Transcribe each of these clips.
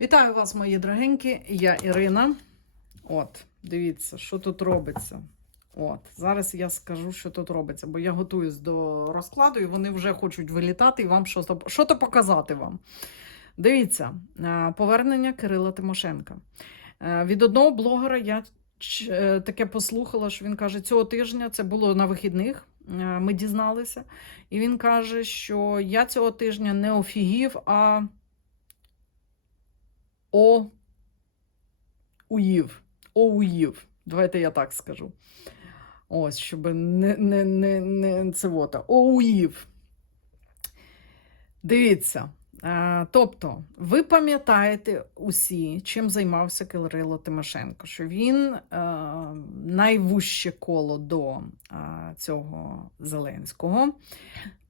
Вітаю вас, мої дорогенькі. Я Ірина. От, дивіться, що тут робиться. От, зараз я скажу, що тут робиться, бо я готуюсь до розкладу, і вони вже хочуть вилітати і вам щось що показати вам. Дивіться, е, повернення Кирила Тимошенка. Е, Від одного блогера я е, таке послухала, що він каже, цього тижня це було на вихідних. Ми дізналися. І він каже, що я цього тижня не офігів, а о уїв. Оуїв. Давайте я так скажу. Ось, щоб не, не, не, не це вота. Оуїв. Дивіться. Е, тобто, ви пам'ятаєте усі, чим займався Кирило Тимошенко, що він найвуще коло до цього Зеленського.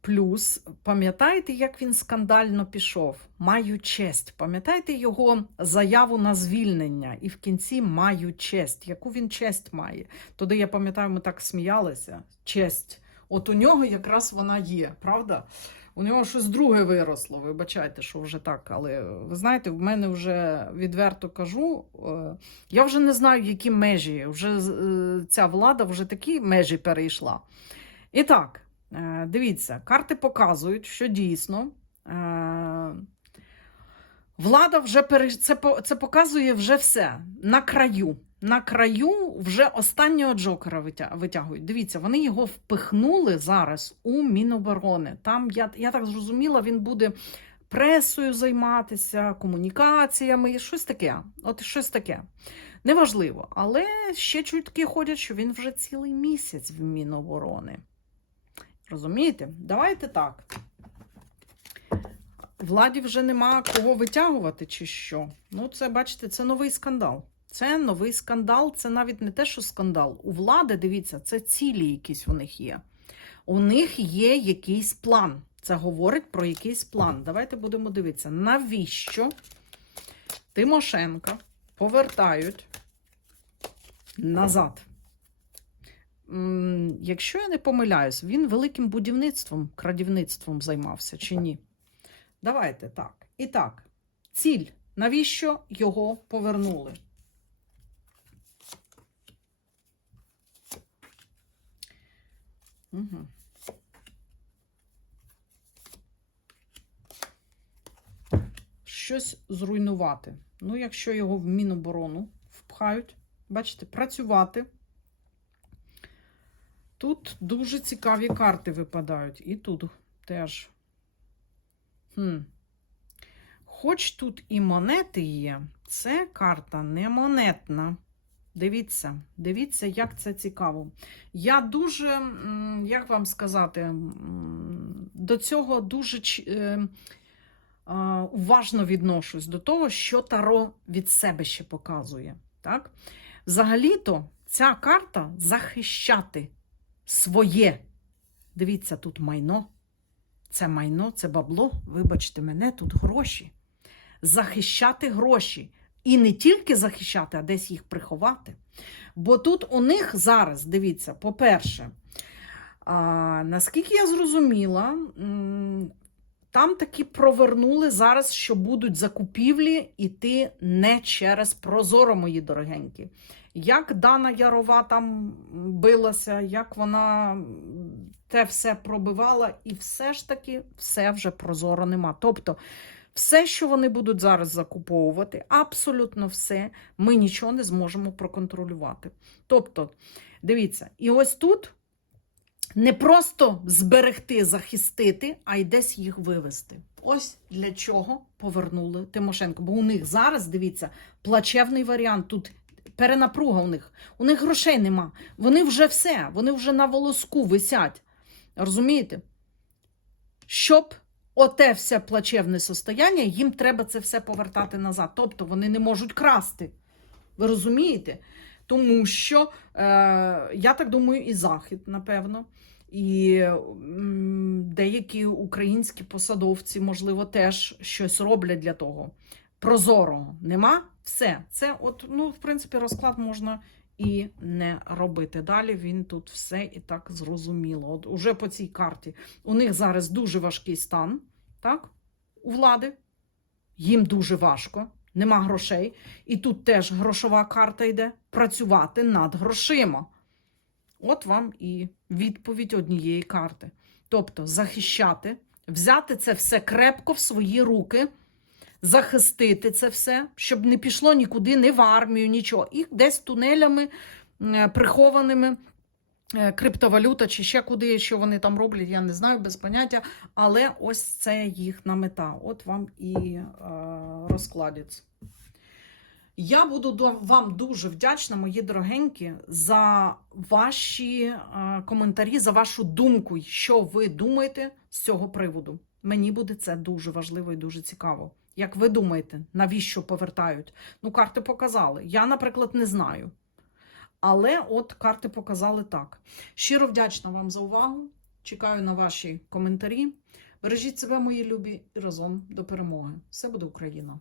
Плюс, пам'ятаєте, як він скандально пішов? Маю честь. Пам'ятаєте його заяву на звільнення і в кінці маю честь. Яку він честь має? Тоді я пам'ятаю, ми так сміялися. Честь. От у нього якраз вона є, правда? У нього щось друге виросло. Вибачайте, що вже так. Але ви знаєте, в мене вже відверто кажу, е, я вже не знаю, які межі. Вже е, ця влада вже такі межі перейшла. І так. Е, Дивіться, карти показують, що дійсно е, влада вже пере... це, це показує вже все на краю. На краю вже останнього Джокера витягують. Дивіться, вони його впихнули зараз у Міноборони. Там, я, я так зрозуміла, він буде пресою займатися, комунікаціями, щось таке. От щось таке. Неважливо. Але ще чутки ходять, що він вже цілий місяць в Міноборони. Розумієте? Давайте так. Владі вже нема кого витягувати, чи що. Ну, це, бачите, це новий скандал. Це новий скандал, це навіть не те, що скандал. У влади, дивіться, це цілі якісь у них є. У них є якийсь план. Це говорить про якийсь план. Давайте будемо дивитися, навіщо Тимошенка повертають назад. Якщо я не помиляюсь, він великим будівництвом, крадівництвом займався чи ні? Давайте так. І так, ціль. Навіщо його повернули? Угу. Щось зруйнувати. Ну, якщо його в Міноборону впхають, бачите, працювати. Тут дуже цікаві карти випадають. І тут теж. Хм. Хоч тут і монети є, це карта не монетна. Дивіться, дивіться, як це цікаво. Я дуже, як вам сказати, до цього дуже е, уважно відношусь до того, що Таро від себе ще показує. Так? Взагалі-то ця карта захищати своє. Дивіться, тут майно. Це майно, це бабло. Вибачте мене, тут гроші. Захищати гроші. І не тільки захищати, а десь їх приховати. Бо тут у них зараз, дивіться, по-перше, наскільки я зрозуміла, там таки провернули зараз, що будуть закупівлі іти не через Прозоро, мої дорогенькі. Як Дана Ярова там билася, як вона те все пробивала, і все ж таки все вже прозоро нема. Тобто, все, що вони будуть зараз закуповувати, абсолютно все, ми нічого не зможемо проконтролювати. Тобто, дивіться, і ось тут не просто зберегти, захистити, а й десь їх вивести. Ось для чого повернули Тимошенко. Бо у них зараз, дивіться, плачевний варіант. Тут перенапруга у них. У них грошей нема. Вони вже все, вони вже на волоску висять. Розумієте? Щоб оте все плачевне состояння, їм треба це все повертати назад. Тобто вони не можуть красти. Ви розумієте? Тому що, е, я так думаю, і Захід, напевно, і деякі українські посадовці, можливо, теж щось роблять для того. Прозорого нема. Все. Це, от, ну, в принципі, розклад можна і не робити. Далі він тут все і так зрозуміло. От уже по цій карті. У них зараз дуже важкий стан, так? У влади. Їм дуже важко. Нема грошей. І тут теж грошова карта йде працювати над грошима. От вам і відповідь однієї карти. Тобто захищати, взяти це все крепко в свої руки, захистити це все, щоб не пішло нікуди, не в армію, нічого. І десь тунелями прихованими. Е, Криптовалюта чи ще куди, що вони там роблять, я не знаю, без поняття. Але ось це їхня мета. От вам і е, розкладець. Я буду вам дуже вдячна, мої дорогенькі, за ваші е, коментарі, за вашу думку, що ви думаєте з цього приводу. Мені буде це дуже важливо і дуже цікаво. Як ви думаєте, навіщо повертають? Ну, карти показали. Я, наприклад, не знаю. Але от карти показали так. Щиро вдячна вам за увагу. Чекаю на ваші коментарі. Бережіть себе, мої любі, і разом до перемоги. Все буде Україна!